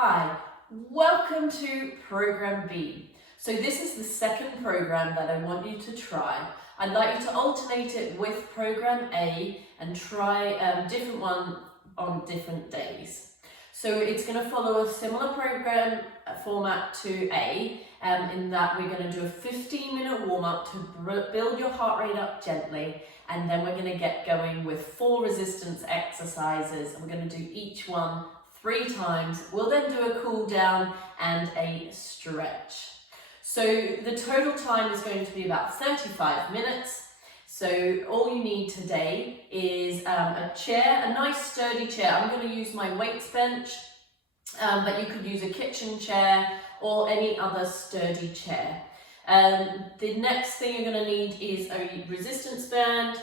Hi, welcome to Program B. So this is the second program that I want you to try. I'd like you to alternate it with Program A and try a different one on different days. So it's going to follow a similar program format to A, in that we're going to do a 15-minute warm-up to build your heart rate up gently, and then we're going to get going with 4 resistance exercises, and we're going to do each one 3 times. We'll then do a cool down and a stretch. So the total time is going to be about 35 minutes. So all you need today is a chair, a nice sturdy chair. I'm going to use my weights bench, but you could use a kitchen chair or any other sturdy chair. The next thing you're going to need is a resistance band.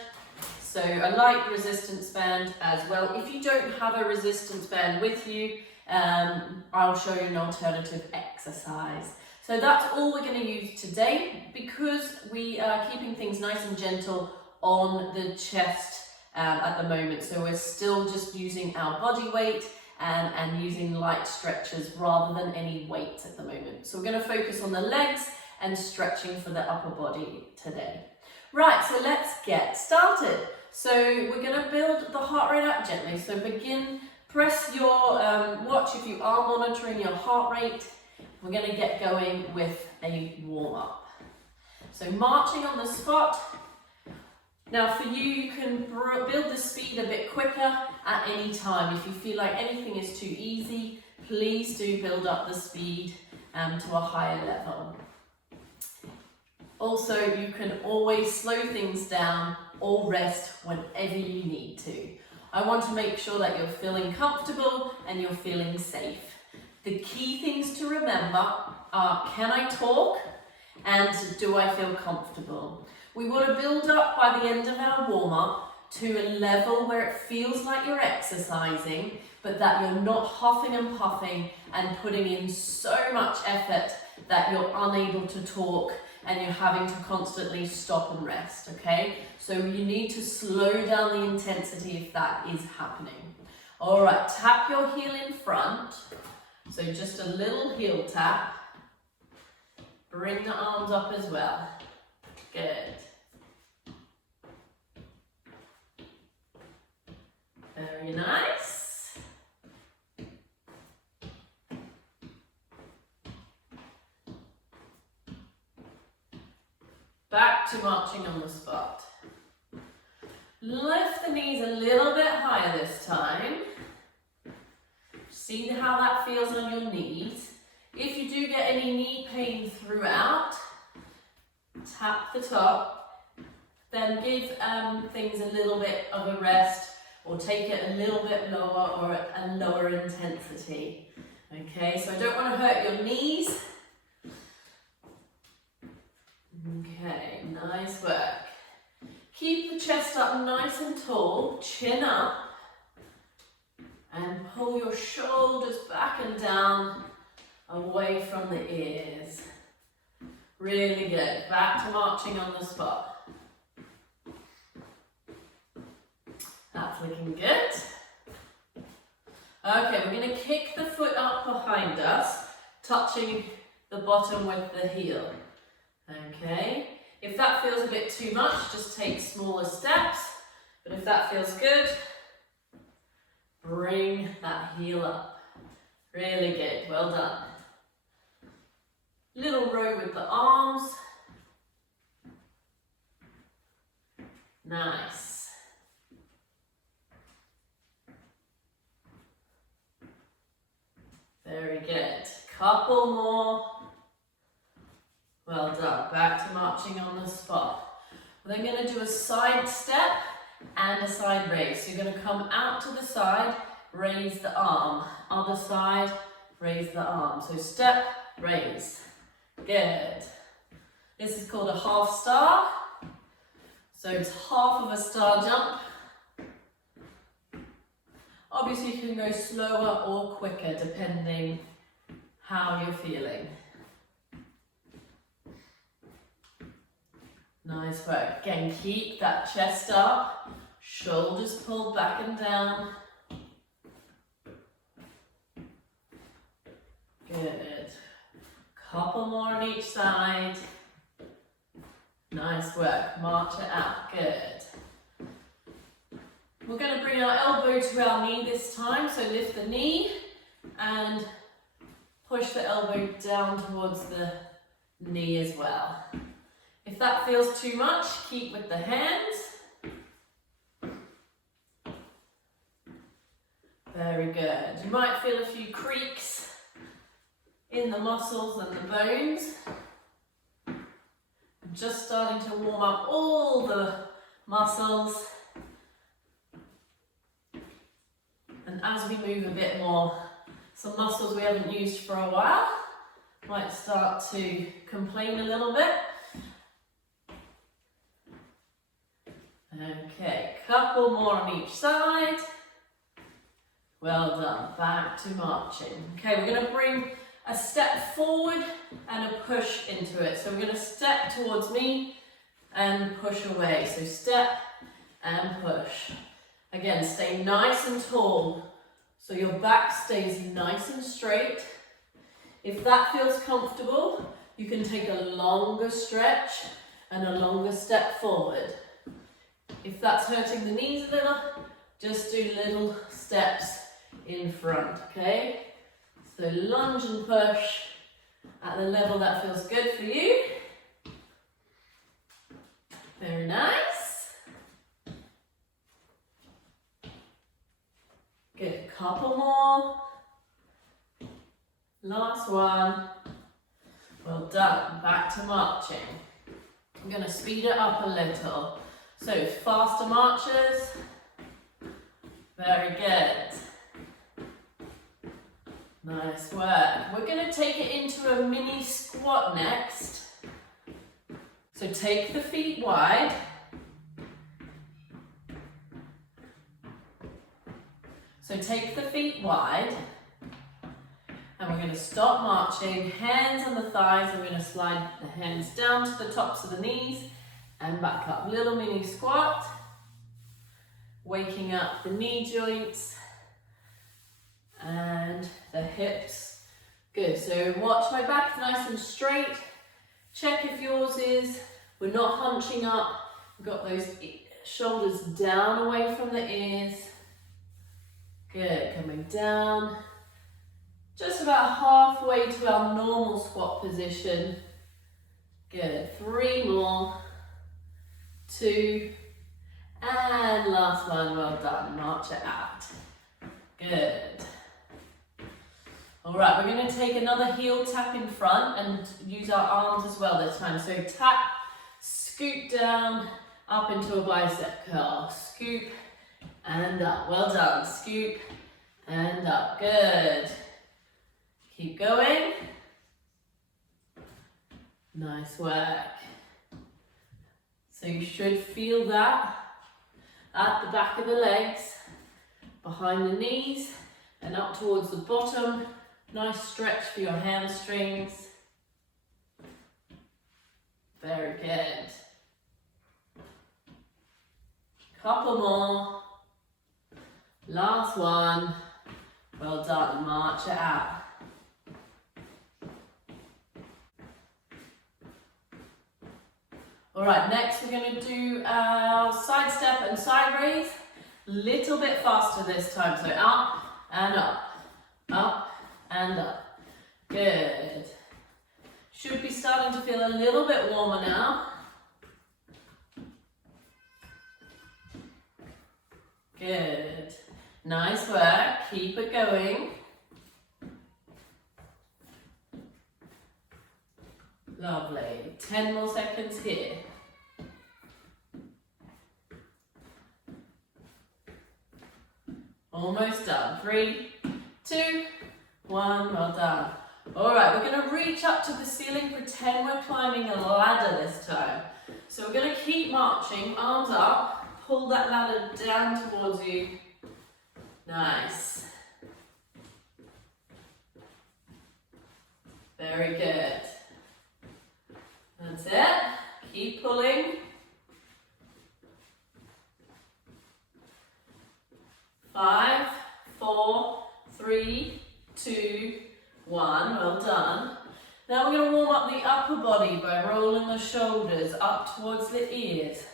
So a light resistance band as well. If you don't have a resistance band with you, I'll show you an alternative exercise. So that's all we're going to use today, because we are keeping things nice and gentle on the chest at the moment. So we're still just using our body weight and using light stretches rather than any weights at the moment. So we're going to focus on the legs and stretching for the upper body today. Right, so let's get started. So we're going to build the heart rate up gently. So press your watch if you are monitoring your heart rate. We're going to get going with a warm-up. So marching on the spot. Now for you can build the speed a bit quicker at any time. If you feel like anything is too easy, please do build up the speed to a higher level. Also, you can always slow things down or rest whenever you need to. I want to make sure that you're feeling comfortable and you're feeling safe. The key things to remember are, can I talk and do I feel comfortable? We want to build up by the end of our warm-up to a level where it feels like you're exercising, but that you're not huffing and puffing and putting in so much effort that you're unable to talk and you're having to constantly stop and rest, okay? So you need to slow down the intensity if that is happening. All right, tap your heel in front. So just a little heel tap. Bring the arms up as well. Good. Very nice. Back to marching on the spot. Lift the knees a little bit higher this time. See how that feels on your knees. If you do get any knee pain throughout, tap the top. Then give things a little bit of a rest, or take it a little bit lower or at a lower intensity. Okay, so I don't want to hurt your knees. Okay, nice work. Keep the chest up nice and tall, chin up, and pull your shoulders back and down away from the ears. Really good. Back to marching on the spot. That's looking good. Okay, we're going to kick the foot up behind us, touching the bottom with the heel. Okay, if that feels a bit too much, just take smaller steps. But if that feels good, bring that heel up. Really good, well done. Little row with the arms. Nice. Very good. Couple more. Well done. Back to marching on the spot. We're then going to do a side step and a side raise. So you're going to come out to the side, raise the arm. Other side, raise the arm. So step, raise. Good. This is called a half star. So it's half of a star jump. Obviously you can go slower or quicker depending how you're feeling. Nice work. Again, keep that chest up, shoulders pulled back and down. Good. Couple more on each side. Nice work. March it out. Good. We're going to bring our elbow to our knee this time. So lift the knee and push the elbow down towards the knee as well. If that feels too much, keep with the hands. Very good. You might feel a few creaks in the muscles and the bones. I'm just starting to warm up all the muscles. And as we move a bit more, some muscles we haven't used for a while might start to complain a little bit. Okay, couple more on each side. Well done, back to marching. Okay, we're going to bring a step forward and a push into it. So we're going to step towards me and push away. So step and push. Again, stay nice and tall so your back stays nice and straight. If that feels comfortable, you can take a longer stretch and a longer step forward. If that's hurting the knees a little, just do little steps in front, okay? So lunge and push at the level that feels good for you. Very nice. Good, couple more. Last one. Well done, back to marching. I'm going to speed it up a little. So faster marches. Very good. Nice work. We're going to take it into a mini squat next. So take the feet wide. So take the feet wide. And we're going to stop marching. Hands on the thighs. I'm going to slide the hands down to the tops of the knees and back up. Little mini squat. Waking up the knee joints and the hips. Good, so watch my back nice and straight. Check if yours is. We're not hunching up. We've got those shoulders down away from the ears. Good, coming down. Just about halfway to our normal squat position. Good, 3 more. 2. And last one, well done, march it out. Good. All right, we're going to take another heel tap in front and use our arms as well this time. So tap, scoop down, up into a bicep curl. Scoop and up, well done. Scoop and up, good. Keep going. Nice work. So you should feel that at the back of the legs, behind the knees and up towards the bottom. Nice stretch for your hamstrings. Very good. Couple more. Last one. Well done, march it out. All right, next we're going to do our side step and side raise. Little bit faster this time, so up and up, up and up. Good. Should be starting to feel a little bit warmer now. Good. Nice work, keep it going. Lovely. 10 more seconds here. Almost done. 3, 2, 1. Well done. All right, we're going to reach up to the ceiling. Pretend we're climbing a ladder this time. So we're going to keep marching. Arms up. Pull that ladder down towards you. Nice. Very good. That's it. Keep pulling. 5, 4, 3, 2, 1, well done. Now we're going to warm up the upper body by rolling the shoulders up towards the ears.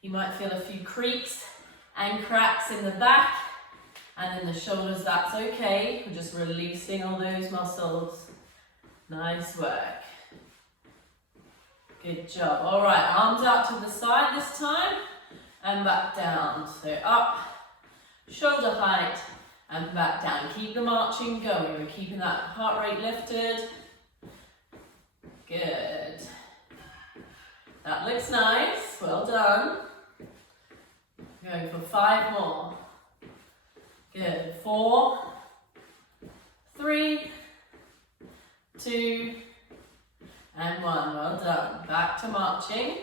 You might feel a few creaks and cracks in the back and in the shoulders, that's okay. We're just releasing all those muscles. Nice work. Good job. All right, arms out to the side this time and back down. So up, shoulder height and back down. Keep the marching going. We're keeping that heart rate lifted. Good. That looks nice. Well done. Going for 5 more. Good. 4, 3, 2, and 1. Well done. Back to marching.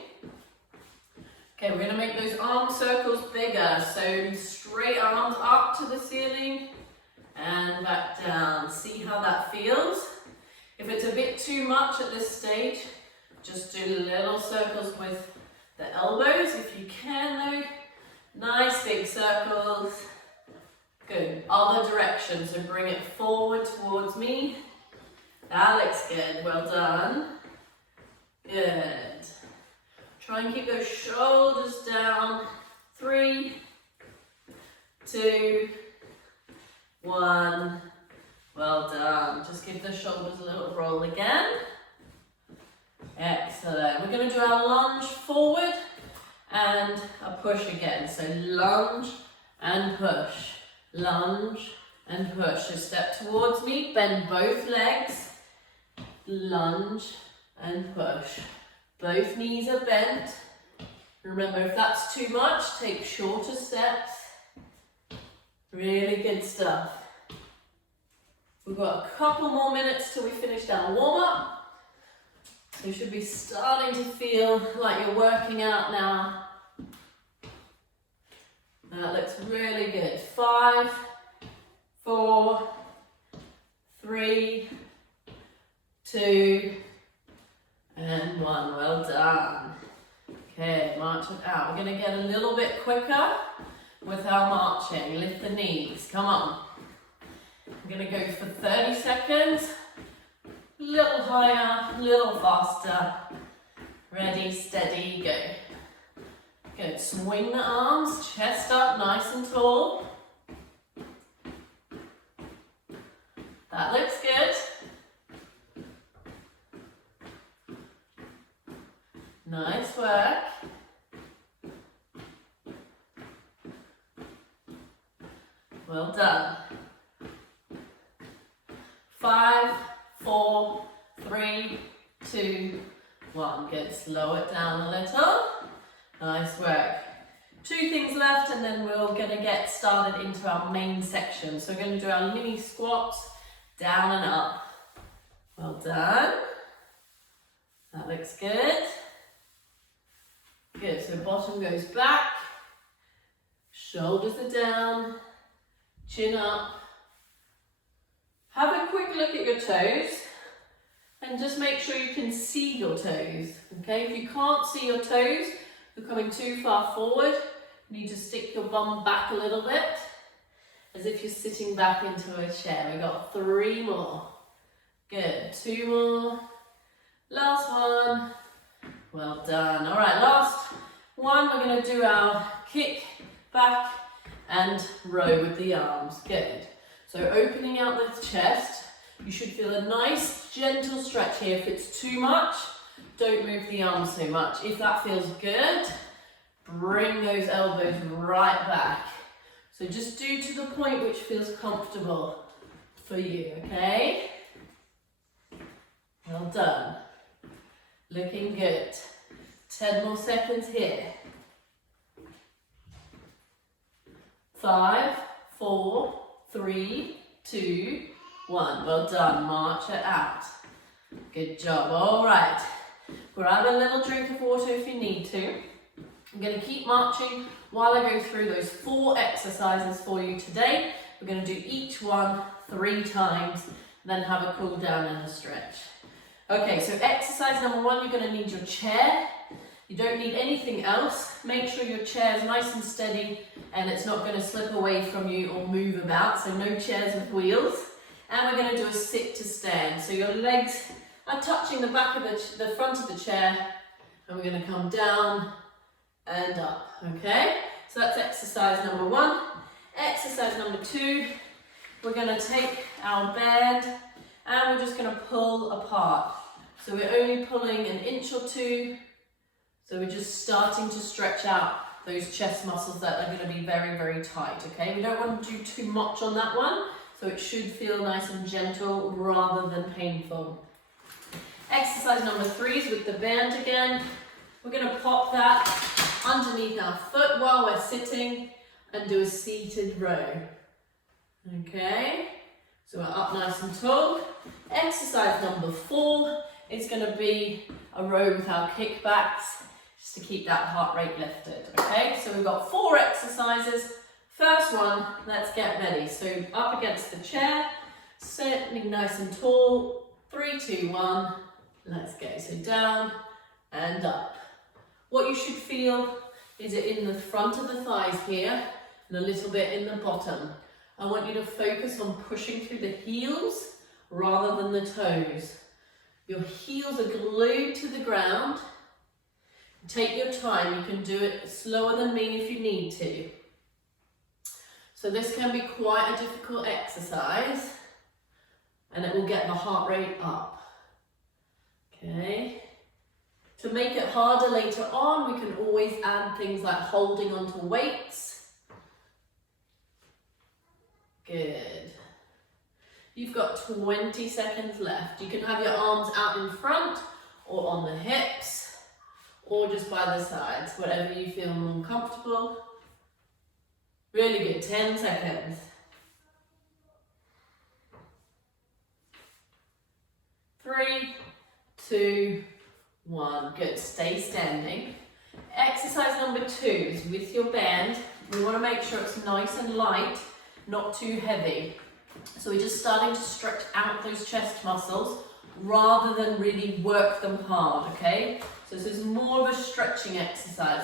Okay, we're going to make those arm circles bigger. So straight arms up to the ceiling and back down. See how that feels. If it's a bit too much at this stage, just do little circles with the elbows if you can though. Nice big circles. Good. Other direction, so bring it forward towards me. That looks good. Well done. Good. Try and keep those shoulders down. 3, 2, 1. Well done. Just give the shoulders a little roll again. Excellent. We're going to do our lunge forward and a push again. So lunge and push. Lunge and push. So step towards me, bend both legs. Lunge and push. Both knees are bent. Remember, if that's too much, take shorter steps. Really good stuff. We've got a couple more minutes till we finish our warm-up. So you should be starting to feel like you're working out now. That looks really good. 5, 4, 3, 2, and 1. Well done. Okay, march it out. We're going to get a little bit quicker with our marching. Lift the knees. Come on. We're going to go for 30 seconds. A little higher, a little faster. Ready, steady, go. Good. Swing the arms, chest up, nice and tall. That looks good. Nice work. Well done. 5, 4, 3, 2, 1. Good. Slow it down a little. Nice work. 2 things left and then we're going to get started into our main section. So we're going to do our mini squats, down and up. Well done. That looks good. Good, so bottom goes back, shoulders are down, chin up. Have a quick look at your toes and just make sure you can see your toes, okay? If you can't see your toes, you're coming too far forward, you need to stick your bum back a little bit, as if you're sitting back into a chair. We've got 3 more. Good, 2 more. Last one. Well done. All right, last one. We're going to do our kick, back, and row with the arms. Good. So opening out the chest, you should feel a nice, gentle stretch here. If it's too much, don't move the arms so much. If that feels good, bring those elbows right back. So just do to the point which feels comfortable for you, okay? Well done. Looking good. 10 more seconds here. 5, 4, 3, 2, 1. Well done. March it out. Good job. All right. Grab a little drink of water if you need to. I'm going to keep marching while I go through those 4 exercises for you today. We're going to do each one 3 times, then have a cool down and a stretch. Okay, so exercise number 1, you're going to need your chair. You don't need anything else. Make sure your chair is nice and steady and it's not going to slip away from you or move about, so no chairs with wheels. And we're going to do a sit to stand. So your legs are touching the back of the front of the chair, and we're going to come down and up, okay? So that's exercise number 1. Exercise number 2, we're going to take our band and we're just going to pull apart. So we're only pulling an inch or 2. So we're just starting to stretch out those chest muscles that are going to be very, very tight, okay? We don't want to do too much on that one, so it should feel nice and gentle rather than painful. Exercise number 3 is with the band again. We're going to pop that underneath our foot while we're sitting and do a seated row. Okay, so we're up nice and tall. Exercise number 4 is going to be a row with our kickbacks, just to keep that heart rate lifted. Okay, so we've got 4 exercises. First one, let's get ready. So up against the chair, sitting nice and tall. 3, 2, 1, let's go. So down and up. What you should feel is it in the front of the thighs here and a little bit in the bottom. I want you to focus on pushing through the heels rather than the toes. Your heels are glued to the ground. Take your time. You can do it slower than me if you need to. So this can be quite a difficult exercise, and it will get the heart rate up. Okay. To make it harder later on, we can always add things like holding onto weights. Good. You've got 20 seconds left. You can have your arms out in front or on the hips or just by the sides, whatever you feel more comfortable. Really good, 10 seconds. 3, 2, 1, good, stay standing. Exercise number 2 is with your band. We want to make sure it's nice and light, not too heavy. So we're just starting to stretch out those chest muscles rather than really work them hard, okay? So this is more of a stretching exercise.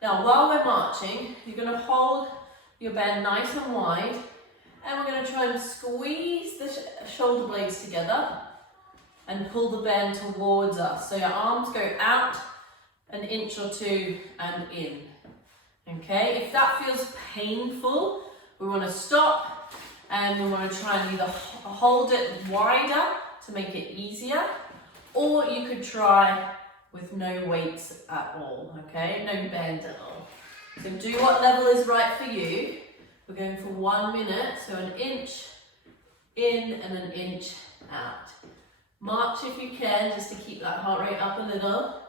Now while we're marching, you're going to hold your band nice and wide, and we're going to try and squeeze the shoulder blades together and pull the band towards us. So your arms go out an inch or 2 and in. Okay, if that feels painful, we want to stop and we want to try and either hold it wider to make it easier, or you could try with no weights at all, okay? No band at all. So do what level is right for you. We're going for 1 minute, so an inch in and an inch out. March if you can, just to keep that heart rate up a little.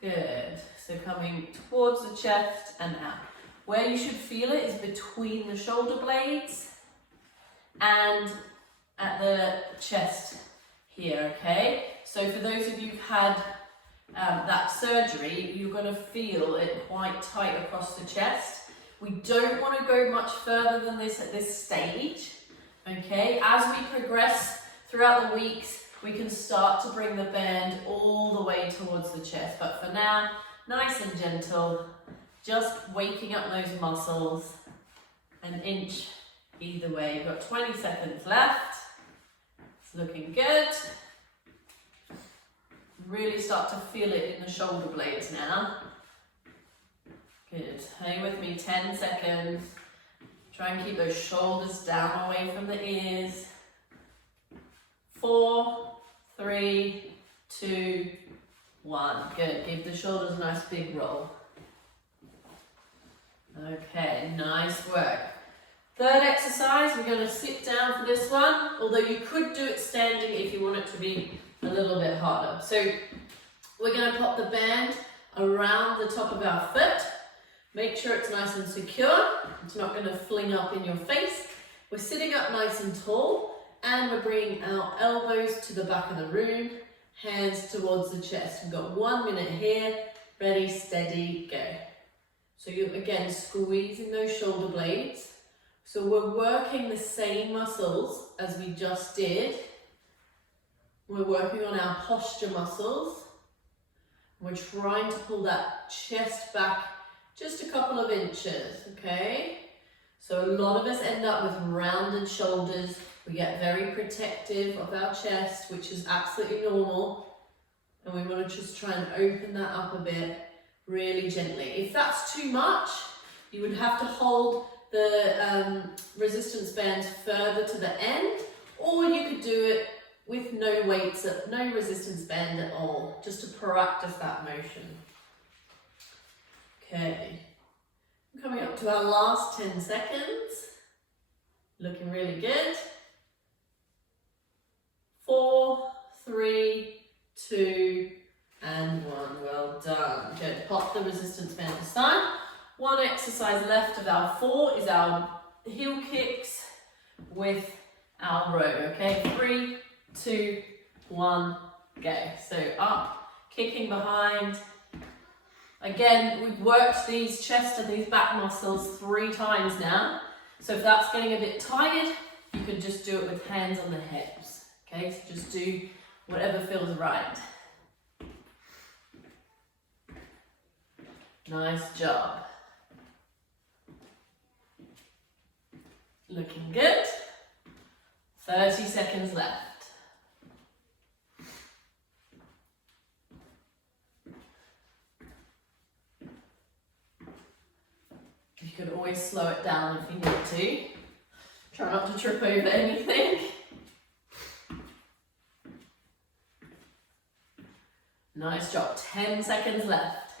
Good. So coming towards the chest and out. Where you should feel it is between the shoulder blades and at the chest here, okay? So for those of you who've had that surgery, you're going to feel it quite tight across the chest. We don't want to go much further than this at this stage, okay? As we progress throughout the weeks, we can start to bring the band all the way towards the chest. But for now, nice and gentle, just waking up those muscles, an inch either way. You've got 20 seconds left. It's looking good. Really start to feel it in the shoulder blades now. Good. Hang with me, 10 seconds. Try and keep those shoulders down away from the ears. 4, 3, 2, 1. Good. Give the shoulders a nice big roll. Okay, nice work. Third exercise, we're going to sit down for this one, although you could do it standing if you want it to be a little bit harder. So we're going to pop the band around the top of our foot. Make sure it's nice and secure. It's not going to fling up in your face. We're sitting up nice and tall, and we're bringing our elbows to the back of the room, hands towards the chest. We've got 1 minute here. Ready, steady, go. So you're again squeezing those shoulder blades. So we're working the same muscles as we just did. We're working on our posture muscles. We're trying to pull that chest back just a couple of inches, okay? So a lot of us end up with rounded shoulders We get very protective of our chest, which is absolutely normal. And we want to just try and open that up a bit, really gently. If that's too much, you would have to hold the resistance bands further to the end, or you could do it with no weights, no resistance band at all, just to practice that motion. Okay, we're coming up to our last 10 seconds. Looking really good. 4, 3, 2, and 1. Well done. Good. Pop the resistance band aside. One exercise left of our 4 is our heel kicks with our row. Okay, 3, 2, 1, go. So up, kicking behind. Again, we've worked these chest and these back muscles 3 times now. So if that's getting a bit tired, you can just do it with hands on the hips. Okay, so just do whatever feels right. Nice job. Looking good. 30 seconds left. You could always slow it down if you need to. Try not to trip over anything. Nice job. 10 seconds left.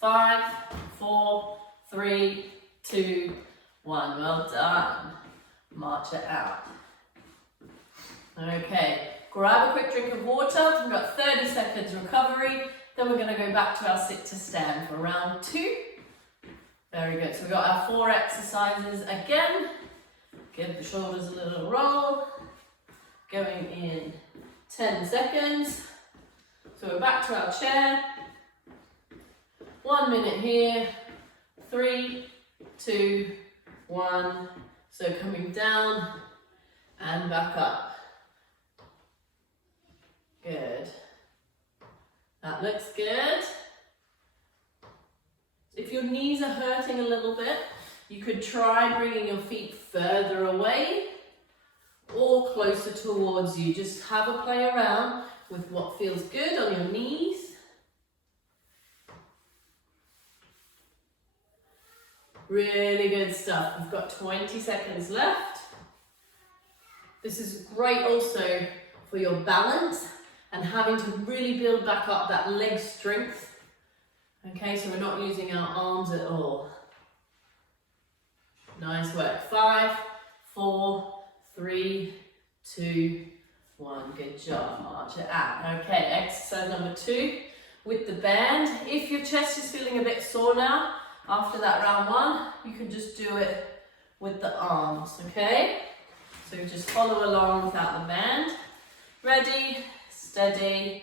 5, 4, 3, 2, 1. Well done. March it out. Okay, grab a quick drink of water. We've got 30 seconds recovery. Then we're going to go back to our sit to stand for round 2. Very good. So we've got our 4 exercises again. Give the shoulders a little roll. Going in 10 seconds. So we're back to our chair. 1 minute here. 3, 2, 1. So coming down and back up. Good. That looks good. If your knees are hurting a little bit, you could try bringing your feet further away or closer towards you. Just have a play around with what feels good on your knees. Really good stuff. We've got 20 seconds left. This is great also for your balance and having to really build back up that leg strength. Okay, so we're not using our arms at all. Nice work. 5, 4, 3, 2, 1. Good job. March it out. Okay, exercise number 2 with the band. If your chest is feeling a bit sore now, after that round 1, you can just do it with the arms, okay? So just follow along without the band. Ready, steady,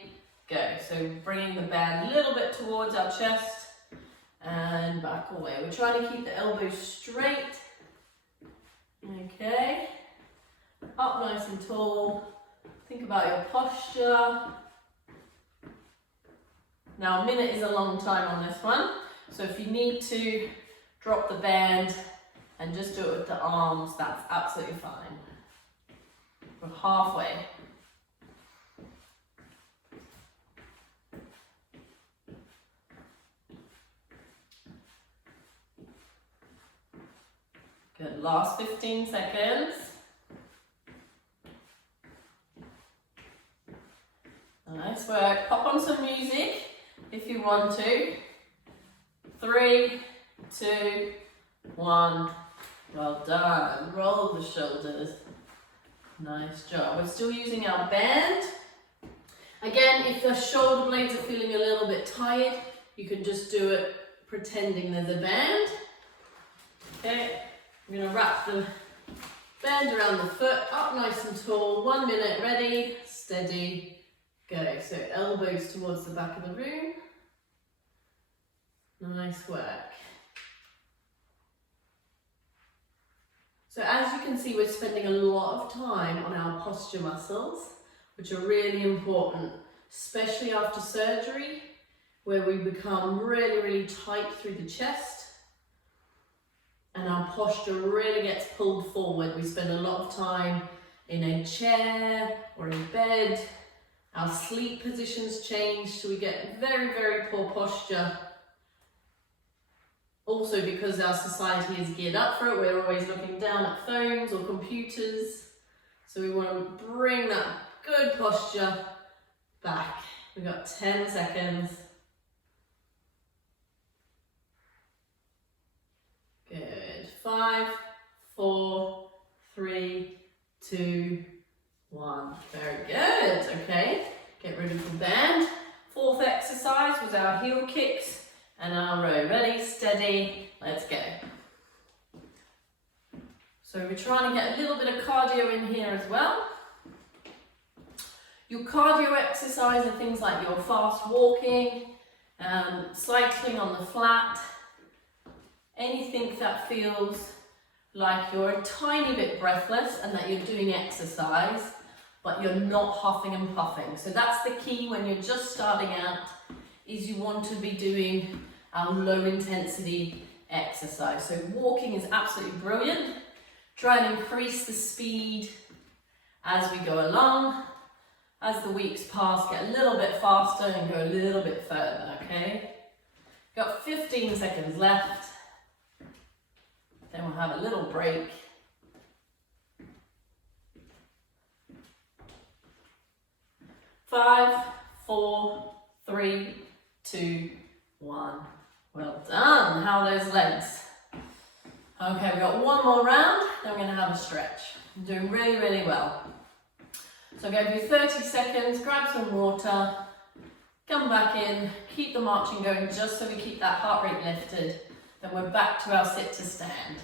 go. So bringing the band a little bit towards our chest and back away. We're trying to keep the elbows straight. Okay. Up nice and tall. Think about your posture. Now a minute is a long time on this one. So if you need to drop the band and just do it with the arms, that's absolutely fine. We're halfway. Good, last 15 seconds. Nice work. Pop on some music if you want to. 3, 2, 1. Well done. Roll the shoulders. Nice job. We're still using our band. Again, if the shoulder blades are feeling a little bit tired, you can just do it pretending there's a band. Okay, I'm going to wrap the band around the foot, up nice and tall. 1 minute, ready, steady, go. So elbows towards the back of the room. Nice work. So as you can see, we're spending a lot of time on our posture muscles, which are really important, especially after surgery, where we become really, really tight through the chest. and our posture really gets pulled forward. We spend a lot of time in a chair or in bed. Our sleep positions change, so we get very, very poor posture. Also, because our society is geared up for it, we're always looking down at phones or computers. So we want to bring that good posture back. We've got 10 seconds. Good. 5, 4, 3, 2, 1. Very good. Okay. Get rid of the band. Fourth exercise was our heel kicks and our row. Ready, steady, let's go. So we're trying to get a little bit of cardio in here as well. Your cardio exercise are things like your fast walking, cycling on the flat, anything that feels like you're a tiny bit breathless and that you're doing exercise, but you're not huffing and puffing. So that's the key when you're just starting out, is you want to be doing our low intensity exercise. So walking is absolutely brilliant. Try and increase the speed as we go along. As the weeks pass, get a little bit faster and go a little bit further, okay? Got 15 seconds left. Then we'll have a little break. 5, 4, 3, 2, 1. Well done. How are those legs? Okay, we've got one more round, then we're going to have a stretch. I'm doing really, really well. So I'm going to do 30 seconds, grab some water, come back in, keep the marching going just so we keep that heart rate lifted. Then we're back to our sit to stand.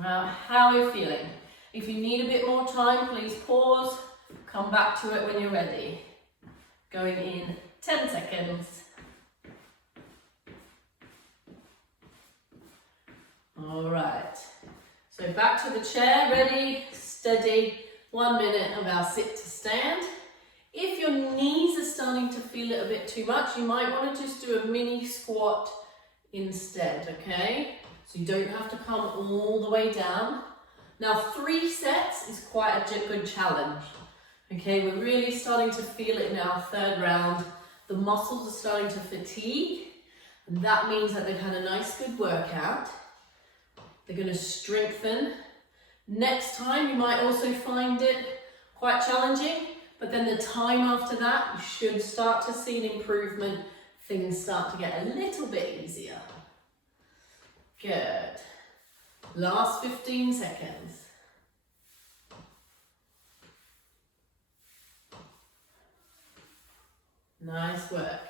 Now, how are you feeling? If you need a bit more time, please pause, come back to it when you're ready. Going in 10 seconds. All right, so back to the chair, ready, steady, 1 minute of our sit to stand. If your knees are starting to feel it a bit too much, you might want to just do a mini squat instead, okay? So you don't have to come all the way down. Now 3 sets is quite a good challenge, okay? We're really starting to feel it in our third round. The muscles are starting to fatigue, and that means that they've had a nice good workout. They're going to strengthen. Next time you might also find it quite challenging, but then the time after that you should start to see an improvement. Things start to get a little bit easier. Good. Last 15 seconds. Nice work.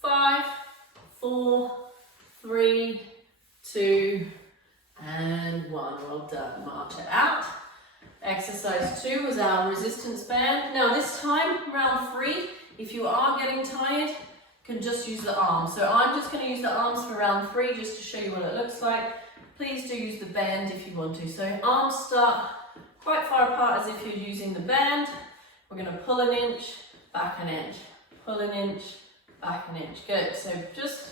5, 4, 3, 2, and 1. Well done. March it out. Exercise 2 was our resistance band. Now this time, round 3, if you are getting tired, you can just use the arms. So I'm just going to use the arms for round 3 just to show you what it looks like. Please do use the band if you want to. So arms start quite far apart as if you're using the band. We're going to pull an inch, back an inch, pull an inch, back an inch. Good. So just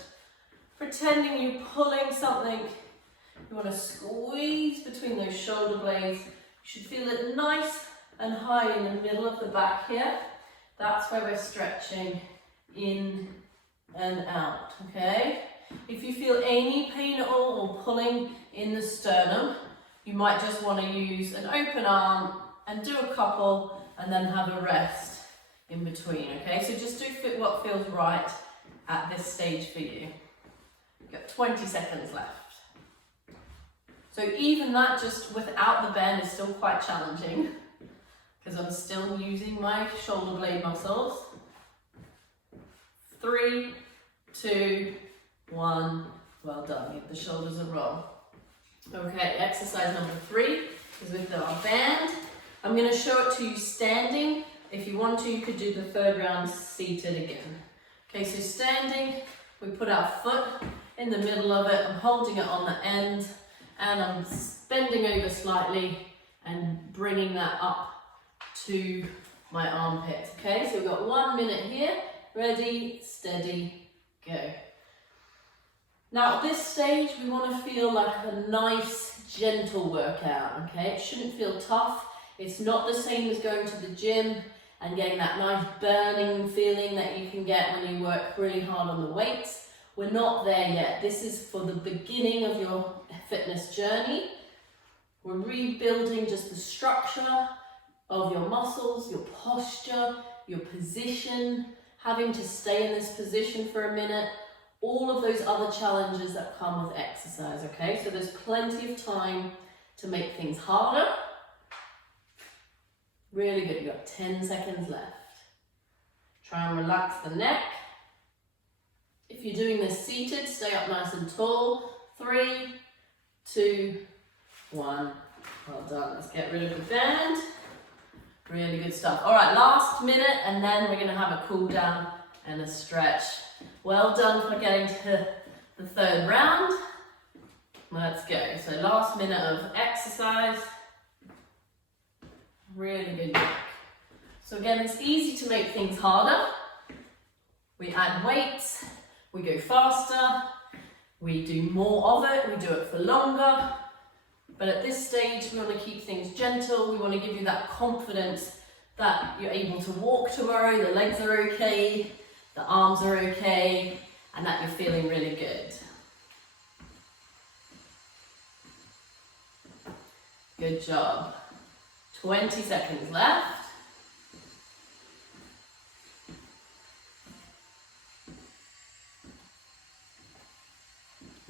pretending you're pulling something. You want to squeeze between those shoulder blades. You should feel it nice and high in the middle of the back here. That's where we're stretching in and out, okay? If you feel any pain at all or pulling in the sternum, you might just want to use an open arm and do a couple and then have a rest in between, okay? So just do what feels right at this stage for you. You've got 20 seconds left. So even that just without the band is still quite challenging because I'm still using my shoulder blade muscles. 3, 2, 1. Well done. Give the shoulders a roll. Okay, exercise number 3 is with our band. I'm going to show it to you standing. If you want to, you could do the third round seated again. Okay, so standing, we put our foot in the middle of it. I'm holding it on the end and I'm bending over slightly and bringing that up to my armpit. Okay, so we've got 1 minute here. Ready, steady, go. Now at this stage, we want to feel like a nice, gentle workout, okay? It shouldn't feel tough. It's not the same as going to the gym and getting that nice burning feeling that you can get when you work really hard on the weights. We're not there yet. This is for the beginning of your fitness journey. We're rebuilding just the structure of your muscles, your posture, your position, having to stay in this position for a minute, all of those other challenges that come with exercise, okay? So there's plenty of time to make things harder. Really good, you've got 10 seconds left. Try and relax the neck. If you're doing this seated, stay up nice and tall. 3, 2, 1. Well done. Let's get rid of the band. Really good stuff. All right, last minute, and then we're going to have a cool down and a stretch. Well done for getting to the third round. Let's go. So last minute of exercise. Really good work. So again, it's easy to make things harder. We add weights, we go faster, we do more of it, we do it for longer. But at this stage, we want to keep things gentle. We want to give you that confidence that you're able to walk tomorrow, the legs are okay, the arms are okay, and that you're feeling really good. Good job. 20 seconds left.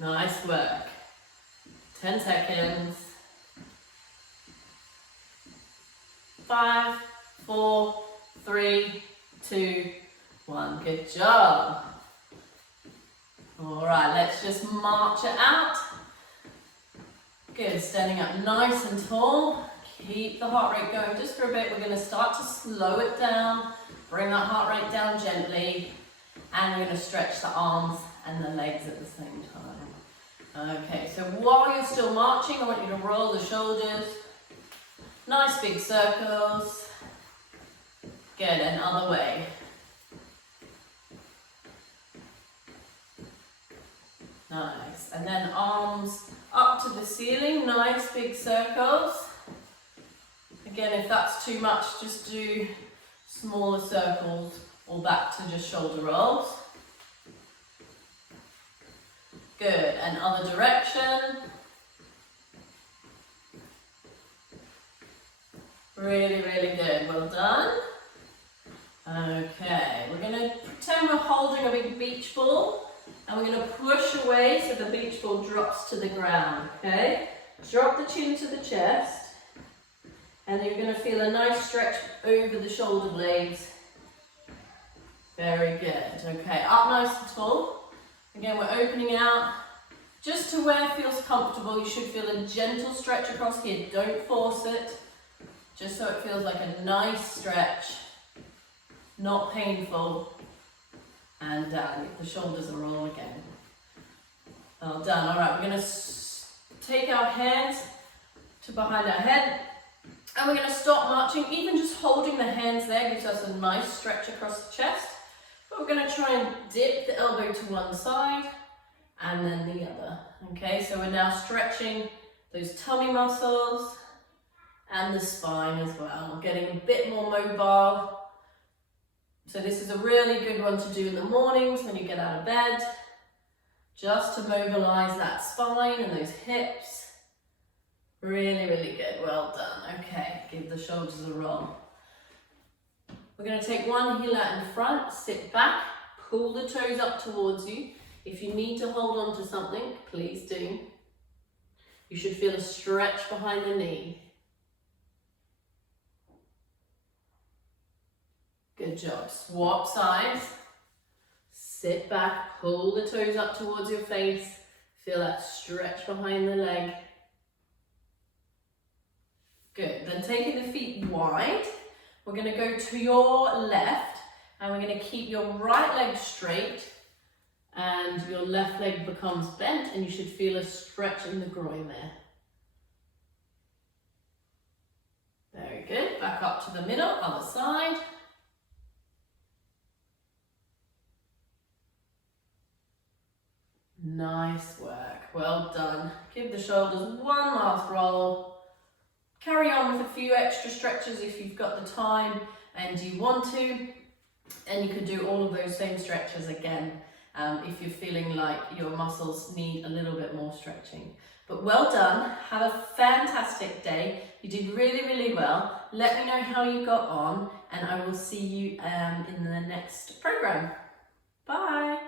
Nice work. 10 seconds. 5, 4, 3, 2, 1. Good job. All right, let's just march it out. Good, standing up nice and tall. Keep the heart rate going just for a bit. We're going to start to slow it down. Bring that heart rate down gently. And we're going to stretch the arms and the legs at the same time. Okay, so while you're still marching, I want you to roll the shoulders. Nice big circles. Good, and other way. Nice. And then arms up to the ceiling. Nice big circles. Again, if that's too much, just do smaller circles or back to just shoulder rolls. Good, and other direction. Really, really good, well done. Okay, we're going to pretend we're holding a big beach ball and we're going to push away so the beach ball drops to the ground, okay? Drop the chin to the chest and you're going to feel a nice stretch over the shoulder blades. Very good, okay, up nice and tall. Again, we're opening out just to where it feels comfortable. You should feel a gentle stretch across here. Don't force it, just so it feels like a nice stretch, not painful. And down, the shoulders are roll again. Well done. All right, we're going to take our hands to behind our head and we're going to stop marching. Even just holding the hands there gives us a nice stretch across the chest. But we're going to try and dip the elbow to one side and then the other. Okay, so we're now stretching those tummy muscles and the spine as well, getting a bit more mobile. So this is a really good one to do in the mornings when you get out of bed, just to mobilize that spine and those hips. Really, really good, well done. Okay, give the shoulders a roll. We're going to take one heel out in front, sit back, pull the toes up towards you. If you need to hold on to something, please do. You should feel a stretch behind the knee. Good job. Swap sides. Sit back, pull the toes up towards your face. Feel that stretch behind the leg. Good. Then taking the feet wide, we're going to go to your left and we're going to keep your right leg straight and your left leg becomes bent and you should feel a stretch in the groin there. Very good. Back up to the middle, other side. Nice work, well done. Give the shoulders one last roll. Carry on with a few extra stretches if you've got the time and you want to. And you could do all of those same stretches again if you're feeling like your muscles need a little bit more stretching. But well done, have a fantastic day. You did really, really well. Let me know how you got on and I will see you in the next program. Bye.